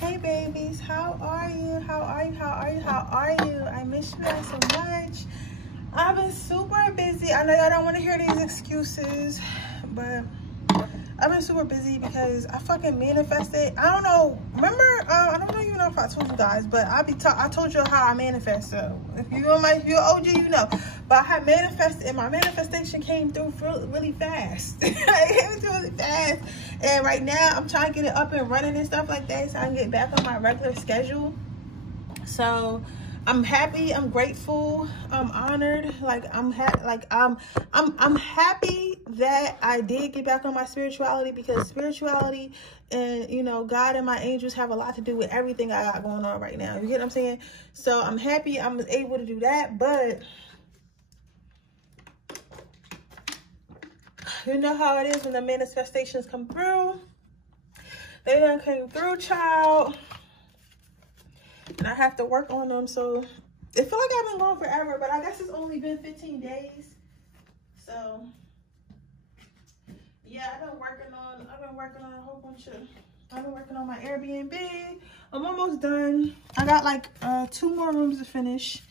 Hey babies, how are you? How are you? How are you? How are you? I miss you guys so much. I've been super busy. I know y'all don't want to hear these excuses, but I've been super busy because I fucking manifested. I don't know. Remember, I don't know even know if I told you guys, but I told you how I manifest. So if you're OG, you know. But I had manifested, and my manifestation came through really fast. It came through really fast. And right now, I'm trying to get it up and running and stuff like that, so I can get back on my regular schedule. So I'm happy, I'm grateful, I'm honored, I'm happy that I did get back on my spirituality, because spirituality and, you know, God and my angels have a lot to do with everything I got going on right now. You get what I'm saying? So I'm happy I'm able to do that, but you know how it is when the manifestations come through. They done came through, child. And I have to work on them, so it feel like I've been gone forever, but I guess it's only been 15 days. So yeah, I've been working on a whole bunch of, I've been working on my Airbnb. I'm almost done. I got like 2 more rooms to finish.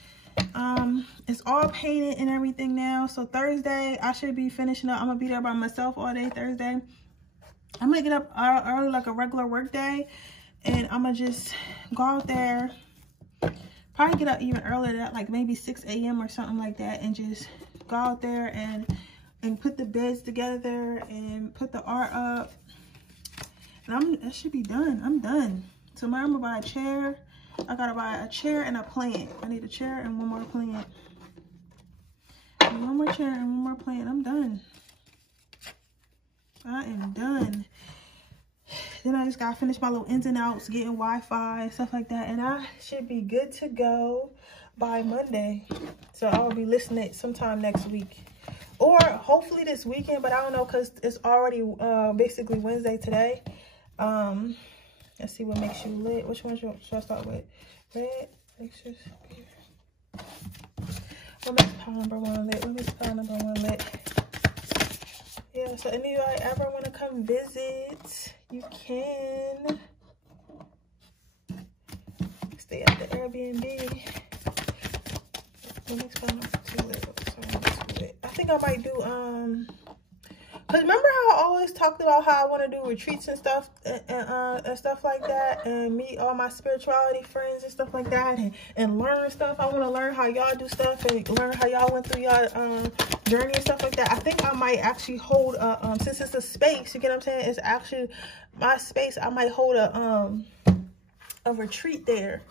It's all painted and everything now, so Thursday I should be finishing up. I'm gonna be there by myself all day Thursday. I'm gonna get up early like a regular work day, and I'm gonna just go out there, probably get up even earlier, like maybe 6 a.m. or something like that, and just go out there and put the beds together and put the art up. And I should be done. I'm done. Tomorrow I'm gonna buy a chair. I gotta buy a chair and a plant. I need a chair and 1 more plant. And 1 more chair and 1 more plant. I'm done. I am done. Then I just gotta finish my little ins and outs, getting Wi-Fi and stuff like that, and I should be good to go by Monday. So I'll be listening sometime next week, or hopefully this weekend, but I don't know, because it's already basically Wednesday today. Let's see what makes you lit. Which one should I start with? Red. What makes pile number 1 lit? What makes pile number 1 lit? Yeah, so any of y'all ever want to come visit, you can stay at the Airbnb. What makes pile number 2 lit? I think I might do because remember how I always talked about how I want to do retreats and stuff and stuff like that, and meet all my spirituality friends and stuff like that, and learn stuff. I want to learn how y'all do stuff and learn how y'all went through y'all journey and stuff like that. I think I might actually hold a since it's a space, you get what I'm saying? It's actually my space. I might hold a retreat there.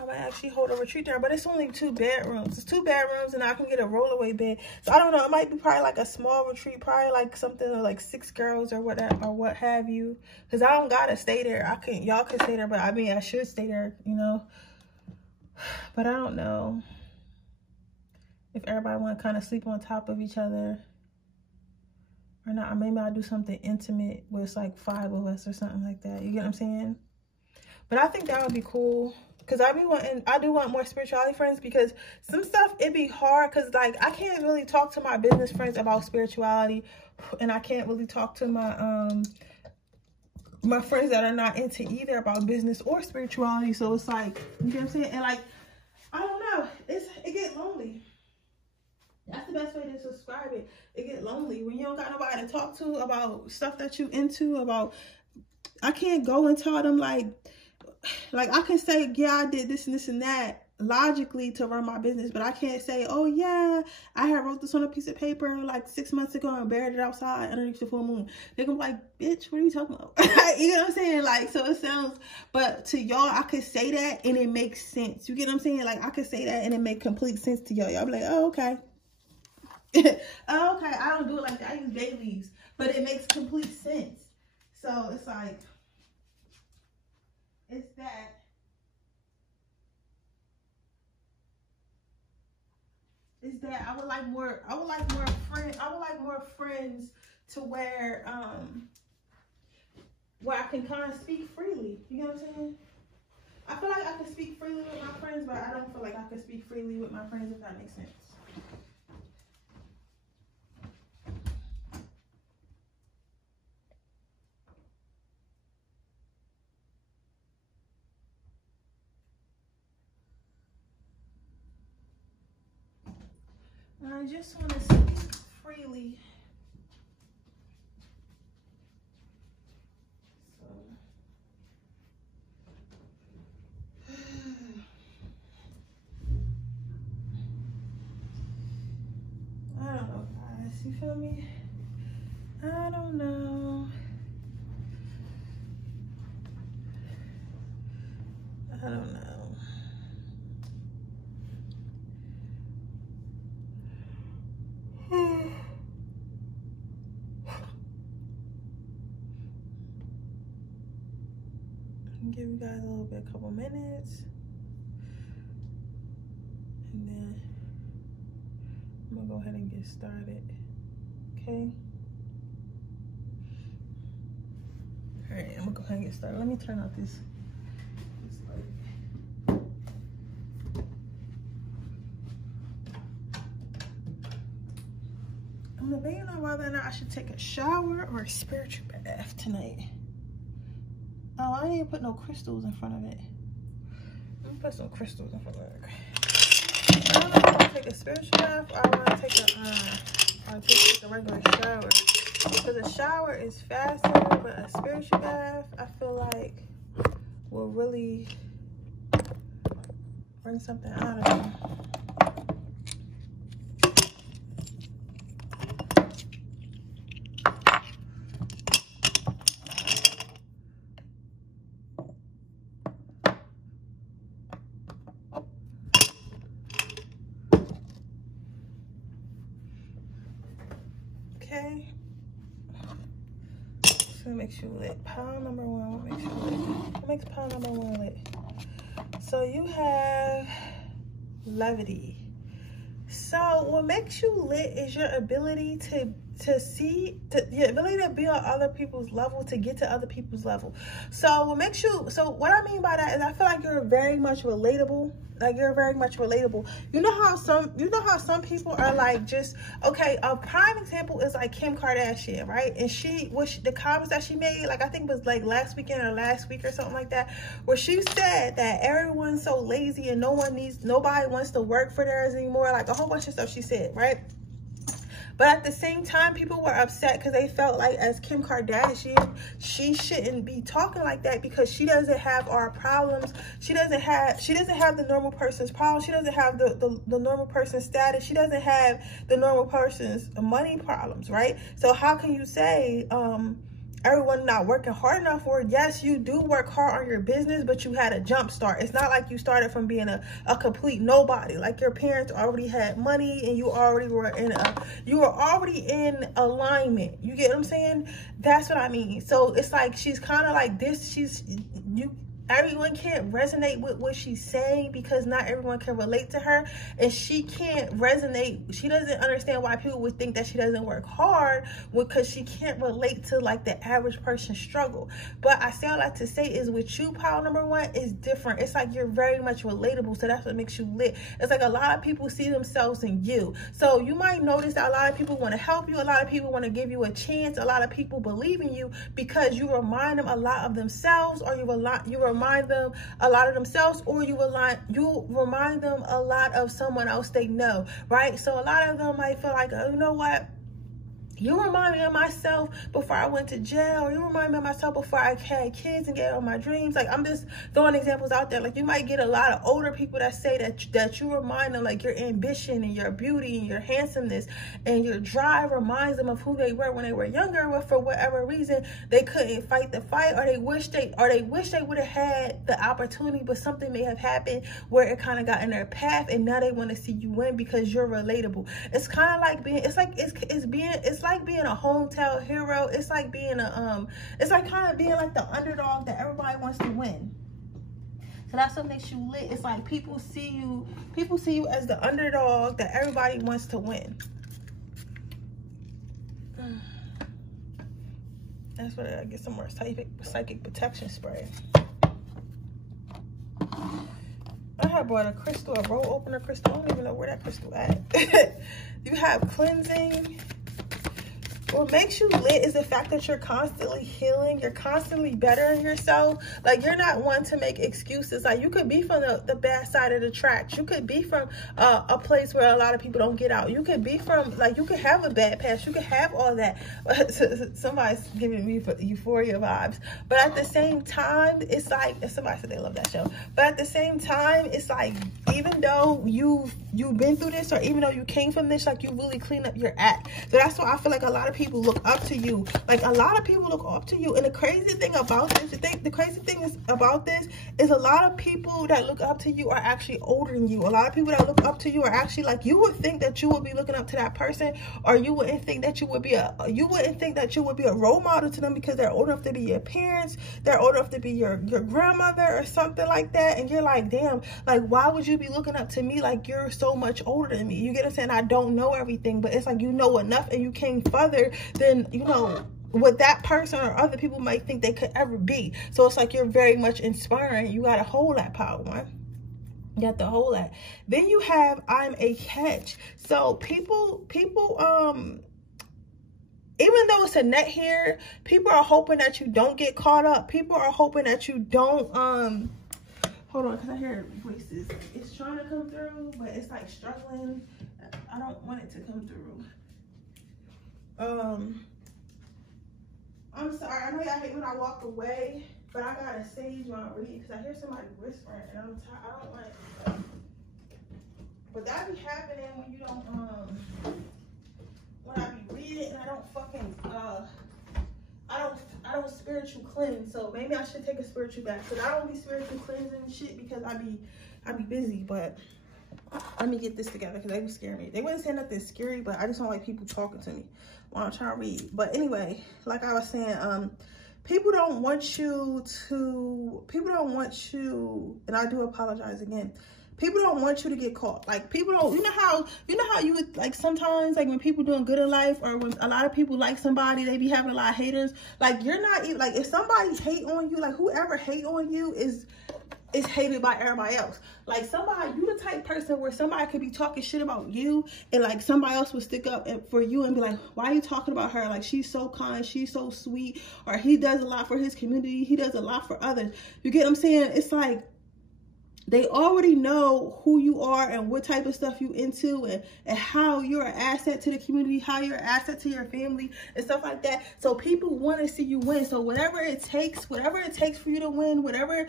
I might actually hold a retreat there, but it's only 2 bedrooms. It's 2 bedrooms, and I can get a rollaway bed. So I don't know. It might be probably like a small retreat, probably like something like 6 girls or whatever, or what have you. Because I don't gotta stay there. Y'all can stay there, but I mean, I should stay there, you know. But I don't know if everybody want to kind of sleep on top of each other or not. Maybe I'll do something intimate where it's like 5 of us or something like that. You get what I'm saying? But I think that would be cool. Because I do want more spirituality friends, because some stuff, it'd be hard, because like I can't really talk to my business friends about spirituality, and I can't really talk to my my friends that are not into either about business or spirituality. So it's like, you know what I'm saying? And like, I don't know, it gets lonely. That's the best way to describe it. It gets lonely when you don't got nobody to talk to about stuff that you into. About, I can't go and tell them like I can say, yeah, I did this and this and that logically to run my business, but I can't say, oh yeah, I had wrote this on a piece of paper like 6 months ago and buried it outside underneath the full moon. They're gonna be like, bitch, what are you talking about? You know what I'm saying? Like, so it sounds, but to y'all, I could say that and it makes sense. You get what I'm saying? Like, I could say that and it make complete sense to y'all. Y'all be like, oh, okay. Oh, okay, I don't do it like that. I use bay leaves, but it makes complete sense. So it's like, it's that. Is that I would like more friends to where I can kind of speak freely. You know what I'm saying? I feel like I can speak freely with my friends, but I don't feel like I can speak freely with my friends, if that makes sense. I just want to speak freely. I don't know, guys. You feel me? I don't know. I don't know. Give you guys a couple minutes, and then I'm gonna go ahead and get started. Okay. All right, I'm gonna go ahead and get started. Let me turn out this light. I'm debating on whether or not I should take a shower or a spiritual bath tonight. Oh, I didn't put no crystals in front of it. Let me put some crystals in front of it. I don't know if I want to take a spiritual bath or I want to take a regular shower. Because a shower is faster, but a spiritual bath, I feel like, will really bring something out of me. Okay, so it makes you lit. Pile number one, what makes you lit? What makes pile number one lit? So you have levity. So what makes you lit is your ability your ability to be on other people's level, to get to other people's level. So what makes you, so what I mean by that is I feel like you're very much relatable. Like, you're very much relatable. You know how some people are like, just, okay, a prime example is like Kim Kardashian, right? And the comments that she made, like, I think it was like last weekend or last week or something like that, where she said that everyone's so lazy and nobody wants to work for theirs anymore. Like, a whole bunch of stuff she said, right? But at the same time, people were upset because they felt like, as Kim Kardashian, she shouldn't be talking like that because she doesn't have our problems. She doesn't have the normal person's problems. She doesn't have the normal person's status. She doesn't have the normal person's money problems, right? So how can you say everyone not working hard enough for it? Yes, you do work hard on your business, but you had a jump start. It's not like you started from being a complete nobody. Like, your parents already had money and you already were already in alignment. You get what I'm saying? That's what I mean. So it's like, she's kind of like this. Everyone can't resonate with what she's saying because not everyone can relate to her, and she can't resonate. She doesn't understand why people would think that she doesn't work hard, because she can't relate to like the average person's struggle. But I say all that to say is, with you, pile number one, is different. It's like you're very much relatable, so that's what makes you lit. It's like a lot of people see themselves in you. So you might notice that a lot of people want to help you, a lot of people want to give you a chance, a lot of people believe in you because you remind them a lot of themselves, or you remind them a lot of themselves, or you remind them a lot of someone else they know, right? So a lot of them might feel like, oh, you know what? You remind me of myself before I went to jail. Or you remind me of myself before I had kids and gave up my dreams. Like, I'm just throwing examples out there. Like, you might get a lot of older people that say that you remind them, like, your ambition and your beauty and your handsomeness and your drive reminds them of who they were when they were younger, but for whatever reason they couldn't fight the fight, or they wish they would have had the opportunity, but something may have happened where it kind of got in their path, and now they want to see you win because you're relatable. It's kind of like being, it's like being a hometown hero. It's like being it's like kind of being like the underdog that everybody wants to win. So that's what makes you lit. It's like people see you as the underdog that everybody wants to win. That's what I get, some more psychic protection spray. I have bought a crystal, a roll opener crystal. I don't even know where that crystal at. You have cleansing what makes you lit is the fact that you're constantly healing. You're constantly bettering yourself. Like, you're not one to make excuses. Like, you could be from the bad side of the tracks. You could be from a place where a lot of people don't get out. You could be from, like, you could have a bad past. You could have all that. Somebody's giving me euphoria vibes. But at the same time, it's like, somebody said they love that show. But at the same time, it's like, even though you've been through this, or even though you came from this, like, you really clean up your act. So that's why I feel like a lot of people look up to you. Like, a lot of people look up to you. And the crazy thing about this, the crazy thing is about this is a lot of people that look up to you are actually older than you. A lot of people that look up to you are actually, like, you would think that you would be looking up to that person, or you wouldn't think that you would be a role model to them because they're old enough to be your parents, they're old enough to be your grandmother or something like that. And you're like, damn, like, why would you be looking up to me? Like, you're so much older than me. You get what I'm saying? I don't know everything, but it's like, you know enough and you came further than, you know, what that person or other people might think they could ever be. So it's like, you're very much inspiring. You got to hold that power, one. You have to hold that. Then you have, I'm a catch. So people, even though it's a net here, people are hoping that you don't get caught up. People are hoping that you don't, hold on, because I hear voices. It's trying to come through, but it's like struggling. I don't want it to come through. I'm sorry. I know y'all hate when I walk away, but I gotta sage when I read because I hear somebody whispering, and I'm tired. I don't want it. But that be happening when you don't, when I be reading and I don't fucking, I don't spiritual cleanse. So maybe I should take a spiritual bath, because I don't be spiritual cleansing and shit because I be busy. But let me get this together because they would scare me. They wouldn't say nothing scary, but I just don't like people talking to me while I'm trying to read. But anyway, like I was saying, people don't want you, and I do apologize again. People don't want you to get caught. Like, people don't, you know how you would, like, sometimes, like, when people doing good in life, or when a lot of people like somebody, they be having a lot of haters. Like, you're not even, like, if somebody hate on you, like, whoever hate on you is hated by everybody else. Like, somebody, you the type person where somebody could be talking shit about you, and like somebody else would stick up for you and be like, why are you talking about her? Like, she's so kind, she's so sweet, or he does a lot for his community, he does a lot for others. You get what I'm saying? It's like, they already know who you are and what type of stuff you into, and how you're an asset to the community, how you're an asset to your family and stuff like that. So people want to see you win. So whatever it takes for you to win, whatever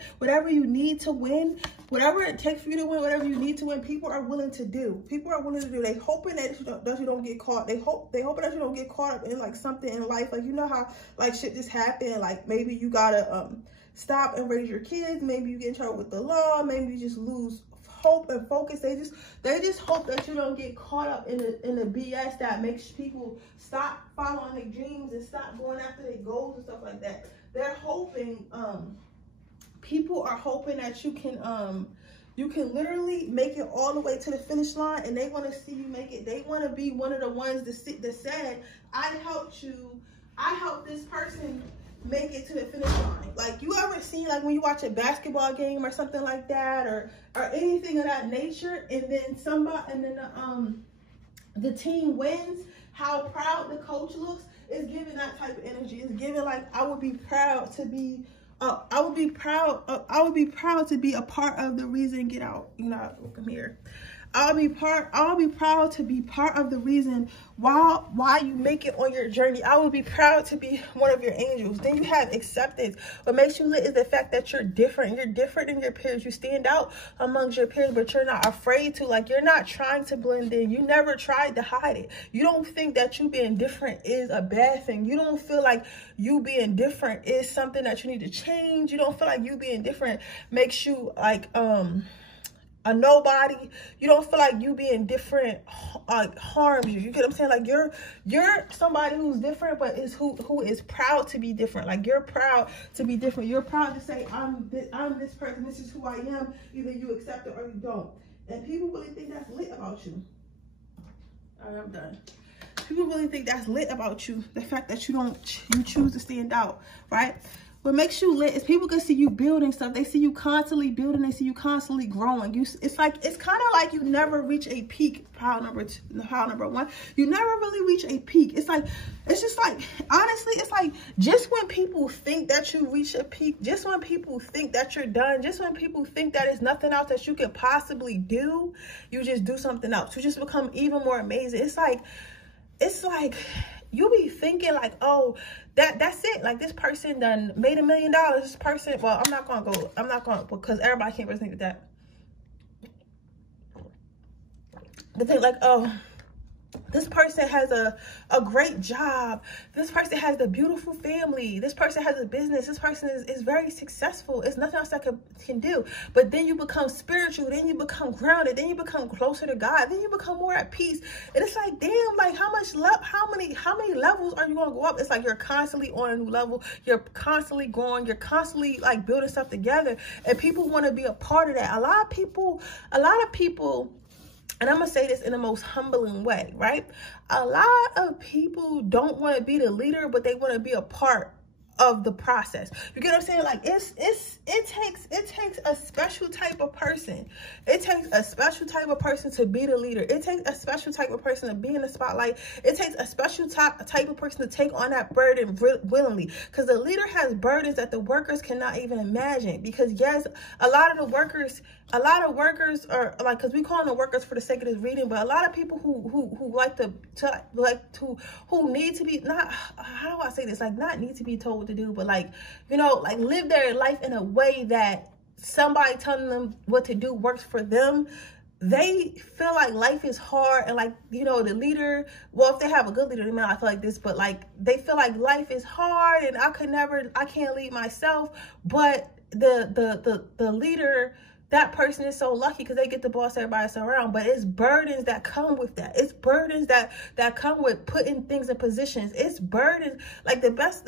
you need to win, whatever it takes for you to win, whatever you need to win, people are willing to do. People are willing to do. They hoping that you don't get caught. They hoping that you don't get caught up in like something in life. Like, you know how like shit just happened. Like, maybe you gotta stop and raise your kids. Maybe you get in trouble with the law. Maybe you just lose hope and focus. They just hope that you don't get caught up in the BS that makes people stop following their dreams and stop going after their goals and stuff like that. They're hoping, people are hoping that you can literally make it all the way to the finish line, and they want to see you make it. They want to be one of the ones that said, I helped this person make it to the finish line. Like, you ever seen, like, when you watch a basketball game or something like that, or anything of that nature, and then the team wins, how proud the coach looks? Is giving that type of energy. It's giving, like, I would be proud to be a part of the reason. Get out, you know, come here. I'll be proud to be part of the reason why you make it on your journey. I will be proud to be one of your angels. Then you have acceptance. What makes you lit is the fact that you're different. You're different than your peers. You stand out amongst your peers, but you're not afraid to. Like, you're not trying to blend in. You never tried to hide it. You don't think that you being different is a bad thing. You don't feel like you being different is something that you need to change. You don't feel like you being different makes you like a nobody. You don't feel like you being different harms you. You get what I'm saying? Like, you're somebody who's different, but who is proud to be different. Like, you're proud to be different. You're proud to say, I'm this person. This is who I am. Either you accept it or you don't. And people really think that's lit about you. All right, I'm done. People really think that's lit about you. The fact that you choose to stand out, right? what makes you lit is people can see you building stuff. They see you constantly building. They see you constantly growing. It's kind of like you never reach a peak. Pile number one, you never really reach a peak. It's just like, honestly, it's like, just when people think that you reach a peak, just when people think that you're done, just when people think that there's nothing else that you could possibly do, you just do something else. You just become even more amazing. It's like you be thinking like, oh, that's it. Like, this person done made $1 million. This person, well, I'm not gonna, because everybody can't resonate with that. But think like, oh, this person has a great job. This person has a beautiful family. This person has a business. This person is very successful. It's nothing else that can do. But then you become spiritual. Then you become grounded. Then you become closer to God. Then you become more at peace. And it's like, damn, like how many levels are you going to go up? It's like you're constantly on a new level. You're constantly growing. You're constantly like building stuff together. And people want to be a part of that. A lot of people, and I'm going to say this in the most humbling way, right? A lot of people don't want to be the leader, but they want to be a part of the process. You get what I'm saying? Like, it takes a special type of person. It takes a special type of person to be the leader. It takes a special type of person to be in the spotlight. It takes a special type of person to take on that burden willingly. Because the leader has burdens that the workers cannot even imagine. Because yes, a lot of workers are like, because we call them the workers for the sake of this reading, but a lot of people who need to be, not, how do I say this? Like, not need to be told what to do, but like, you know, like live their life in a way that somebody telling them what to do works for them. They feel like life is hard, and like, you know, the leader, well, if they have a good leader, they may not feel like this, but like they feel like life is hard and I can't lead myself. But the leader, that person is so lucky because they get to boss everybody else around. But it's burdens that come with that. It's burdens that come with putting things in positions. It's burdens. Like the best,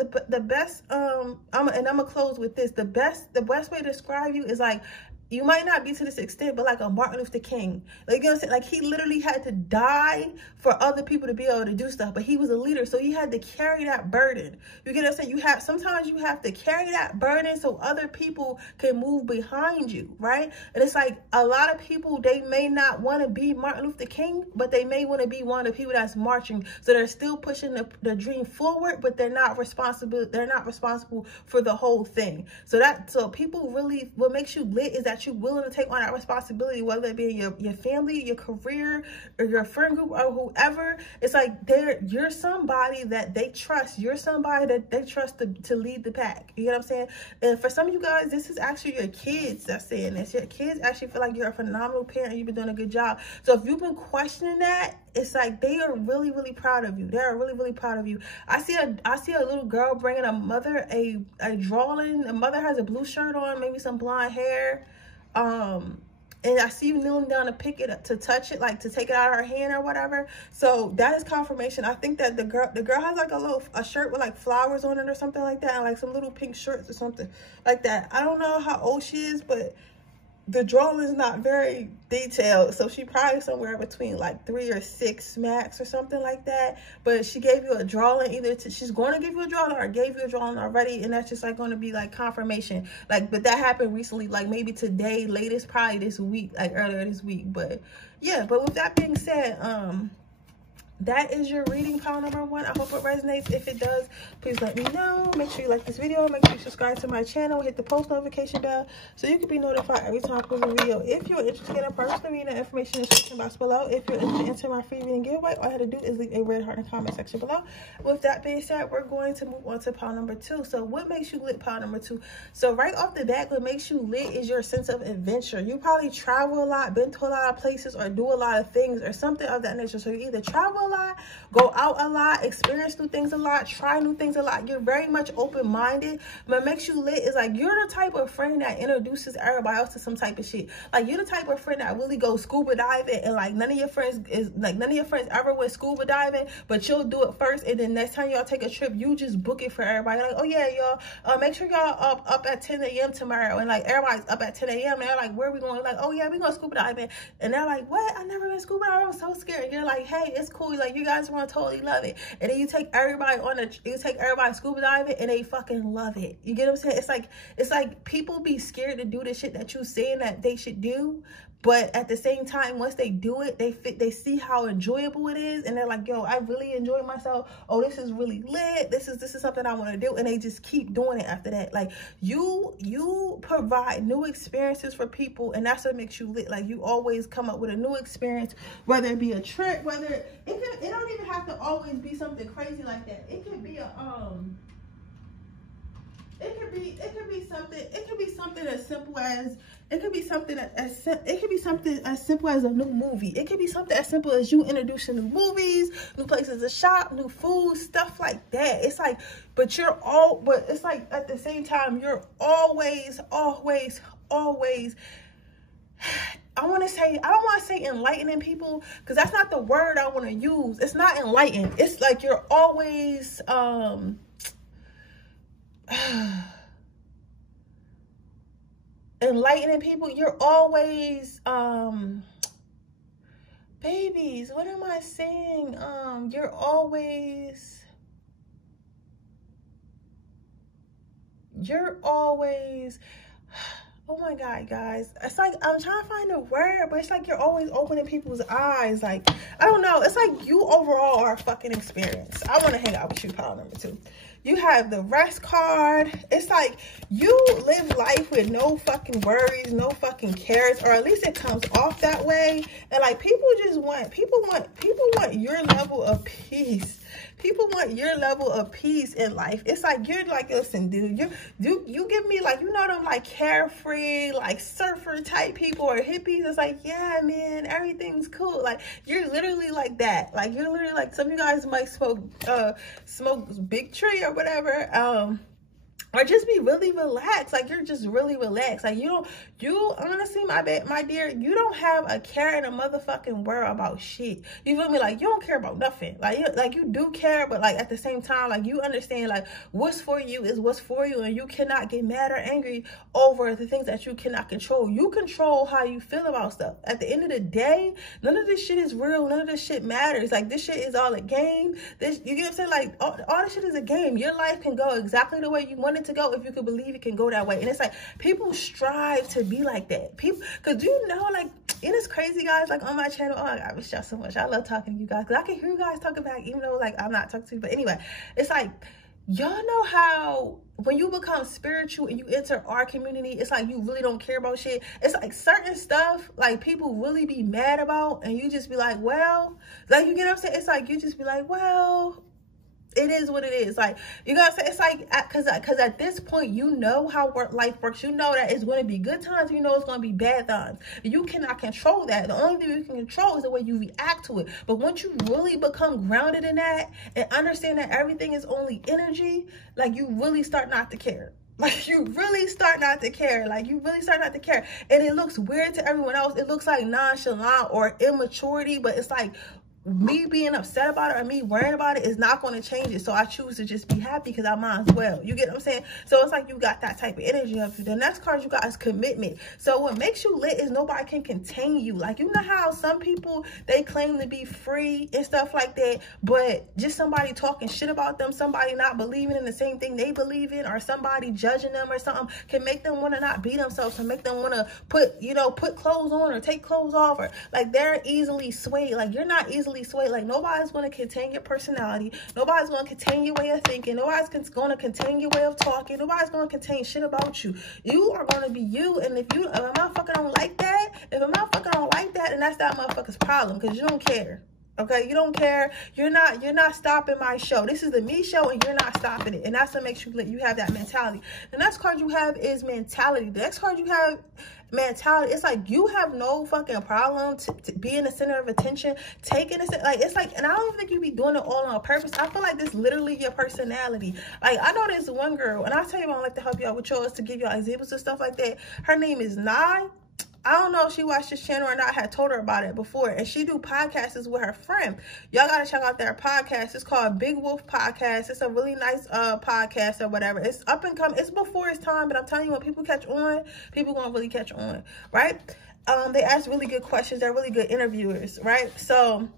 and I'm gonna close with this. The best way to describe you is like, you might not be to this extent, but like a Martin Luther King. Like, you know what I'm saying? Like, he literally had to die for other people to be able to do stuff, but he was a leader, so he had to carry that burden. You get what I'm saying? Sometimes you have to carry that burden so other people can move behind you, right? And it's like, a lot of people, they may not want to be Martin Luther King, but they may want to be one of the people that's marching. So they're still pushing the dream forward, but they're not responsible for the whole thing. So people really, what makes you lit is that you're willing to take on that responsibility, whether it be in your family, your career, or your friend group, or whoever. It's like you're somebody that they trust. You're somebody that they trust to lead the pack. You know what I'm saying? And for some of you guys, this is actually your kids that's saying this. Your kids actually feel like you're a phenomenal parent. You've been doing a good job. So if you've been questioning that, it's like they are really, really proud of you. They are really, really proud of you. I see a little girl bringing a mother a drawing. The mother has a blue shirt on, maybe some blonde hair. And I see you kneeling down to pick it up, to touch it, like to take it out of her hand or whatever. So that is confirmation. I think that the girl has like a shirt with like flowers on it or something like that, and like some little pink shirts or something like that. I don't know how old she is, but the drawing is not very detailed, so she probably somewhere between like 3 or 6 max or something like that. But she gave you a drawing, she's going to give you a drawing or gave you a drawing already, and that's just like going to be like confirmation. Like, but that happened recently, like maybe today, latest probably this week, like earlier this week. But yeah, but with that being said, that is your reading, pile number 1. I hope it resonates. If it does, please let me know. Make sure you like this video. Make sure you subscribe to my channel. Hit the post notification bell so you can be notified every time I post a video. If you're interested in a personal reading, information in the description box below. If you're interested in entering my free reading giveaway, all I have to do is leave a red heart in the comment section below. With that being said, we're going to move on to pile number 2. So what makes you lit, pile number 2? So right off the bat, what makes you lit is your sense of adventure. You probably travel a lot, been to a lot of places, or do a lot of things, or something of that nature. So you either travel a lot, go out a lot, experience new things a lot, try new things a lot. You're very much open-minded. What makes you lit is like, you're the type of friend that introduces everybody else to some type of shit. Like, you're the type of friend that really goes scuba diving, and like none of your friends ever went scuba diving, but you'll do it first, and then next time y'all take a trip, you just book it for everybody. Like, oh yeah, y'all, make sure y'all up at 10 a.m. tomorrow, and like everybody's up at 10 a.m. and they're like, where are we going? Like, oh yeah, we going scuba diving, and they're like, what? I never been scuba diving. I'm so scared. And you're like, hey, it's cool. movie, like you guys want to totally love it, and then you take everybody scuba diving and they fucking love it. You get what I'm saying? It's like people be scared to do the shit that you saying that they should do, but at the same time, once they do it, they see how enjoyable it is, and they're like, yo, I really enjoy myself. Oh, this is really lit. This is something I want to do, and they just keep doing it after that. Like you provide new experiences for people, and that's what makes you lit. Like you always come up with a new experience, whether it be a trip, whether it don't even have to always be something crazy like that. It could be something as simple as as simple as a new movie. It could be something as simple as you introducing new movies, new places to shop, new food, stuff like that. It's like, but it's like at the same time, you're always I don't want to say enlightening people, because that's not the word I want to use. It's not enlightened. It's like you're always enlightening people. You're always babies, what am I saying? You're always oh my God, guys. It's like, I'm trying to find a word, but it's like you're always opening people's eyes. Like, I don't know. It's like you overall are a fucking experience. I want to hang out with you, pile number 2. You have the rest card. It's like you live life with no fucking worries, no fucking cares, or at least it comes off that way. And like people want your level of peace. People want your level of peace in life. It's like you're like, listen, dude, you give me like, you know, them like carefree, like surfer type people or hippies. It's like, yeah, man, everything's cool. Like you're literally like that. Like you're literally like, some of you guys might smoke big tree or whatever. Or just be really relaxed. Like you're just really relaxed. Like you honestly, my dear, you don't have a care in a motherfucking world about shit. You feel me? Like you don't care about nothing. Like you do care, but like at the same time, like you understand like what's for you is what's for you, and you cannot get mad or angry over the things that you cannot control. You control how you feel about stuff. At the end of the day, none of this shit is real. None of this shit matters. Like this shit is all a game. You get what I'm saying? Like all this shit is a game. Your life can go exactly the way you want it to go if you could believe it can go that way. And it's like people strive to be like that. People, because you know, like, and it's crazy, guys, like on my channel, oh my God, I miss y'all so much. I love talking to you guys because I can hear you guys talking back even though like I'm not talking to you. But anyway, it's like y'all know how when you become spiritual and you enter our community, it's like you really don't care about shit. It's like certain stuff like people really be mad about, and you just be like, well, like, you get what I'm saying? It's like you just be like, well, it is what it is. Like, you gotta say, it's like, because at this point, you know how life works. You know that it's going to be good times. You know it's going to be bad times. You cannot control that. The only thing you can control is the way you react to it. But once you really become grounded in that and understand that everything is only energy, like, you really start not to care. Like, you really start not to care. Like, you really start not to care. And it looks weird to everyone else. It looks like nonchalant or immaturity, but it's like, me being upset about it or me worrying about it is not going to change it. So I choose to just be happy because I might as well. You get what I'm saying? So it's like you got that type of energy of you. The next card you got is commitment. So what makes you lit is nobody can contain you. Like, you know how some people, they claim to be free and stuff like that, but just somebody talking shit about them, somebody not believing in the same thing they believe in, or somebody judging them or something can make them want to not be themselves, and make them want to put clothes on or take clothes off, or like they're easily swayed. Like, you're not easily sway. Like, nobody's going to contain your personality. Nobody's going to contain your way of thinking. Nobody's going to contain your way of talking. Nobody's going to contain shit about you. You are going to be you. And if a motherfucker don't like that, then that's that motherfucker's problem, because you don't care. Okay, you don't care. You're not stopping my show. This is the me show, and you're not stopping it. And that's what makes you lit. You have that mentality. The next card you have is mentality. The next card you have, mentality. It's like you have no fucking problem to being the center of attention, taking it. Like, it's like, and I don't think you be doing it all on purpose. I feel like this literally your personality. Like, I know there's one girl, and I'll tell you, I like to help y'all with yours, to give y'all examples and stuff like that. Her name is Nye. I don't know if she watched this channel or not. I had told her about it before. And she do podcasts with her friend. Y'all got to check out their podcast. It's called Big Wolf Podcast. It's a really nice podcast or whatever. It's up and coming. It's before its time. But I'm telling you, when people catch on, people going to really catch on. Right? They ask really good questions. They're really good interviewers. Right? So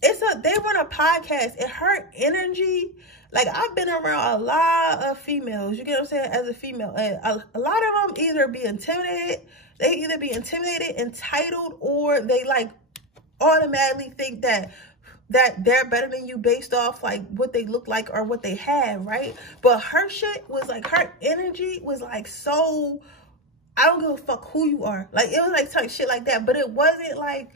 they run a podcast, and her energy, like, I've been around a lot of females, you get what I'm saying, as a female, and a lot of them either be intimidated, entitled, or they like automatically think that they're better than you based off like what they look like or what they have, right? But her shit was like, her energy was like, so I don't give a fuck who you are. Like, it was like type shit like that. But it wasn't like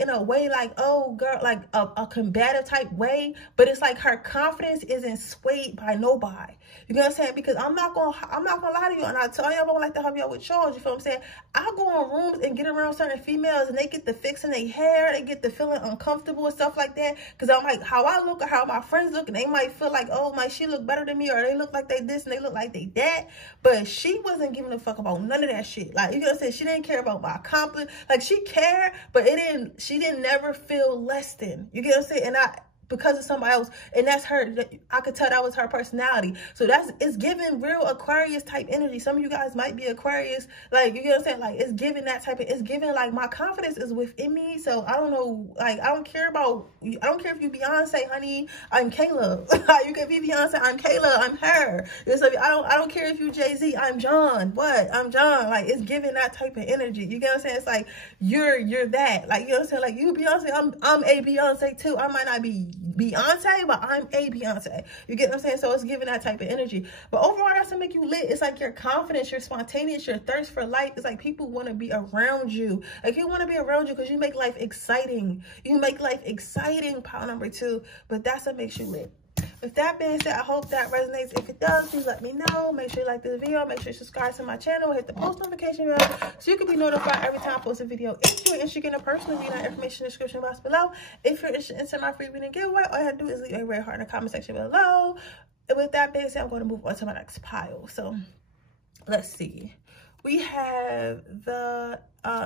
in a way like, oh girl, like a combative type way. But it's like her confidence isn't swayed by nobody. You know what I'm saying? Because I'm not gonna lie to you, and I tell you I don't like to help y'all with chores. You feel what I'm saying? I go in rooms and get around certain females, and they get to fixing their hair, they get to feeling uncomfortable and stuff like that. Because I'm like, how I look or how my friends look, and they might feel like, oh my, she look better than me, or they look like they this and they look like they that. But she wasn't giving a fuck about none of that shit. Like, you know what I'm saying? She didn't care about my accomplishment. Like, she cared, but she didn't never feel less than. You get what I'm saying? And because of somebody else, and that's her. I could tell that was her personality. So it's giving real Aquarius type energy. Some of you guys might be Aquarius, like, you know what I'm saying, like, it's giving that type of, it's giving like, my confidence is within me. So I don't know, like, I don't care if you Beyonce, honey, I'm Caleb. You can be Beyonce, I'm Caleb, I'm her. So I don't care if you Jay-Z, I'm John. I'm John. Like, it's giving that type of energy. You get what I'm saying? It's like, you're that. Like, you know what I'm saying? Like, you Beyonce, I'm a Beyonce too. I might not be Beyonce, but I'm a Beyonce. You get what I'm saying? So it's giving that type of energy. But overall, that's to make you lit. It's like your confidence, your spontaneous, your thirst for life. It's like people want to be around you. Like, you want to be around you because you make life exciting. You make life exciting, pile number 2. But that's what makes you lit. With that being said, I hope that resonates. If it does, please let me know. Make sure you like this video. Make sure you subscribe to my channel. Hit the post notification bell so you can be notified every time I post a video. If you're interested in a personal reading, information in the description box below. If you're interested in my free reading giveaway, all you have to do is leave a red heart in the comment section below. And with that being said, I'm going to move on to my next pile. So let's see. We have the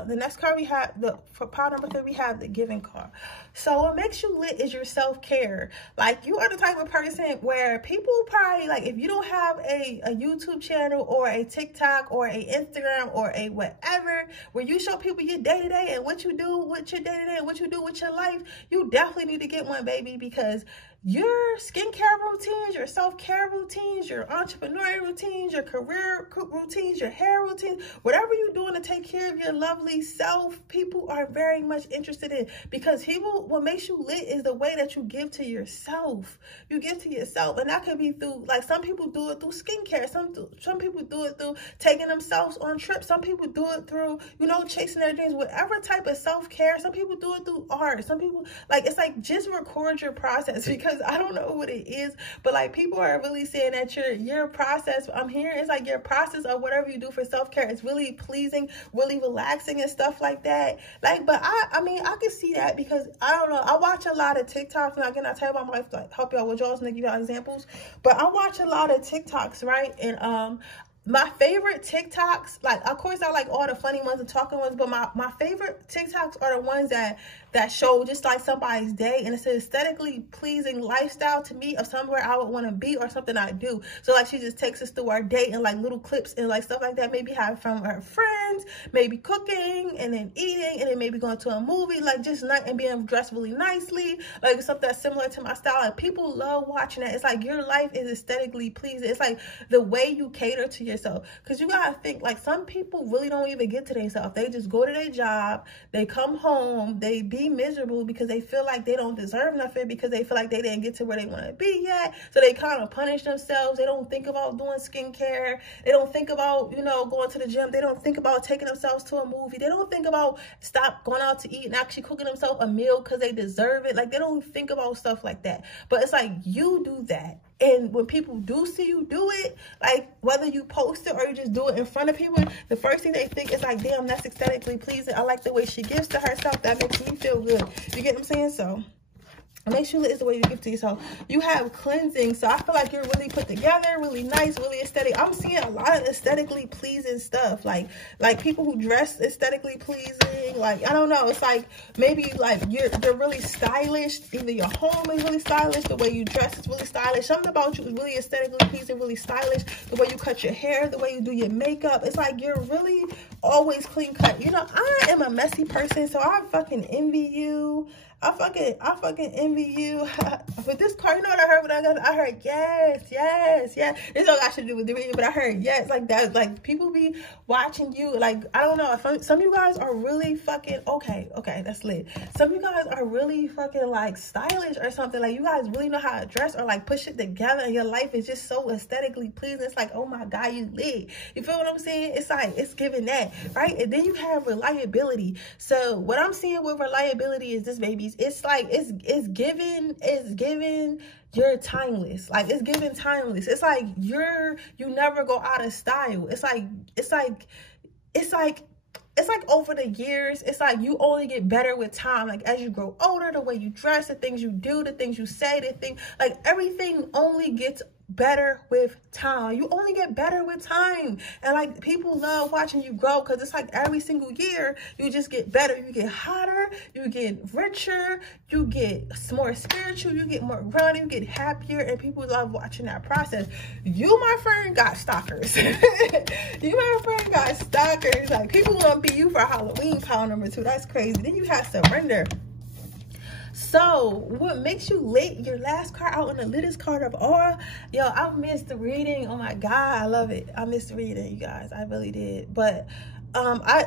next card. We have for pile number 3, we have the giving card. So what makes you lit is your self-care. Like, you are the type of person where people probably, like, if you don't have a YouTube channel or a TikTok or a Instagram or a whatever, where you show people your day-to-day and what you do with your day-to-day and what you do with your life, you definitely need to get one, baby, because your skincare routines, your self-care routines, your entrepreneurial routines, your career routines, your hair routines, whatever you're doing to take care of your lovely self, people are very much interested in. Because what makes you lit is the way that you give to yourself. You give to yourself, and that could be through, like, some people do it through skincare. Some people do it through taking themselves on trips. Some people do it through, you know, chasing their dreams. Whatever type of self-care. Some people do it through art. Some people, like, it's like, just record your process, because I don't know what it is, but like, people are really saying that your process, I'm hearing, it's like your process of whatever you do for self-care is really pleasing, really relaxing and stuff like that. Like, but I mean, I can see that, because I don't know, I watch a lot of TikToks, and again, I tell you about my life to, like, help y'all with y'all and give y'all examples, but I watch a lot of TikToks, right? And my favorite TikToks, like, of course, I like all the funny ones and talking ones, but my favorite TikToks are the ones that show just like somebody's day, and it's an aesthetically pleasing lifestyle to me of somewhere I would want to be or something I do. So like, she just takes us through our day and like little clips and like stuff like that, maybe have from her friends, maybe cooking and then eating and then maybe going to a movie, like just not and being dressed really nicely, like something that's similar to my style. And people love watching that. It's like your life is aesthetically pleasing. It's like the way you cater to yourself, because you gotta think, like, some people really don't even get to themselves. They just go to their job, they come home, they be miserable because they feel like they don't deserve nothing, because they feel like they didn't get to where they want to be yet. So they kind of punish themselves. They don't think about doing skincare. They don't think about, you know, going to the gym. They don't think about taking themselves to a movie. They don't think about going out to eat and actually cooking themselves a meal because they deserve it. Like, they don't think about stuff like that. But it's like, you do that. And when people do see you do it, like, whether you post it or you just do it in front of people, the first thing they think is like, damn, that's aesthetically pleasing. I like the way she gives to herself. That makes me feel good. You get what I'm saying? So make sure it's the way you give to yourself. You have cleansing. So I feel like you're really put together, really nice, really aesthetic. I'm seeing a lot of aesthetically pleasing stuff. Like people who dress aesthetically pleasing. Like, I don't know. It's like, maybe like they're really stylish. Either your home is really stylish. The way you dress is really stylish. Something about you is really aesthetically pleasing, really stylish. The way you cut your hair, the way you do your makeup. It's like you're really always clean cut. You know, I am a messy person, so I fucking envy you. I fucking envy you. With this card, you know what I heard when I got? I heard yes. This all got to do with the reading, but I heard yes, like that. Like people be watching you. Like I don't know. Some of you guys are really fucking okay. That's lit. Some of you guys are really fucking like stylish or something. Like you guys really know how to dress or like push it together, and your life is just so aesthetically pleasing. It's like, oh my God, you lit. You feel what I'm saying? It's like it's giving that, right? And then you have reliability. So what I'm seeing with reliability is this, babies. It's like it's giving you're timeless. Like it's giving timeless. It's like you never go out of style. It's like over the years, it's like you only get better with time. Like as you grow older, the way you dress, the things you do, the things you say, the thing, like everything only gets better with time. You only get better with time. And like people love watching you grow, because it's like every single year you just get better. You get hotter, you get richer, you get more spiritual, you get more grounded, you get happier, and people love watching that process. You, my friend, got stalkers. You, my friend, got stalkers. Like people want to be you for Halloween pile number 2. That's crazy. Then you have surrender. So what makes you lit? Your last card out on the littest card of all. Yo, I missed the reading. Oh my God, I love it. I missed the reading, you guys. I really did. But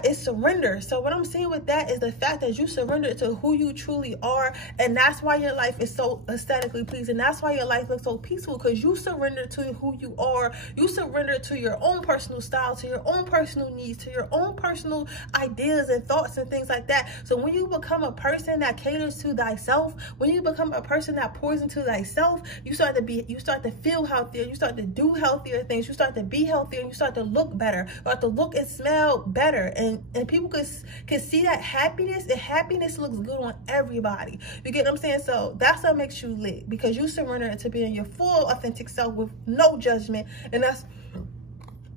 it's surrender. So what I'm saying with that is the fact that you surrender to who you truly are, and that's why your life is so aesthetically pleasing. That's why your life looks so peaceful, because you surrender to who you are. You surrender to your own personal style, to your own personal needs, to your own personal ideas and thoughts and things like that. So when you become a person that caters to thyself, when you become a person that pours into thyself, you start to feel healthier, you start to do healthier things, you start to be healthier, and you start to look better, you start to look and smell better, and people can see that happiness, and happiness looks good on everybody. You get what I'm saying? So that's what makes you lit, because you surrender to being your full authentic self with no judgment, and that's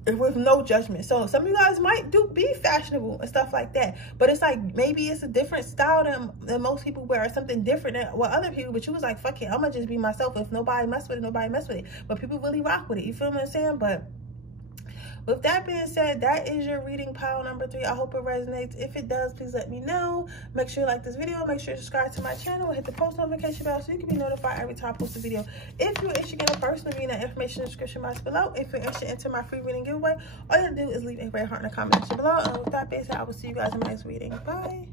with no judgment. So some of you guys might be fashionable and stuff like that, but it's like maybe it's a different style than most people wear, or something different than what other people. But you was like, fuck it, I'm gonna just be myself. If nobody mess with it, nobody mess with it. But people really rock with it. You feel what I'm saying? But with that being said, that is your reading pile number 3. I hope it resonates. If it does, please let me know. Make sure you like this video. Make sure you subscribe to my channel and hit the post notification bell so you can be notified every time I post a video. If you're interested in a personal reading, that information in the description box below. If you're interested in enter my free reading giveaway, all you have to do is leave a red heart in the comment section below. And with that being said, I will see you guys in my next reading. Bye.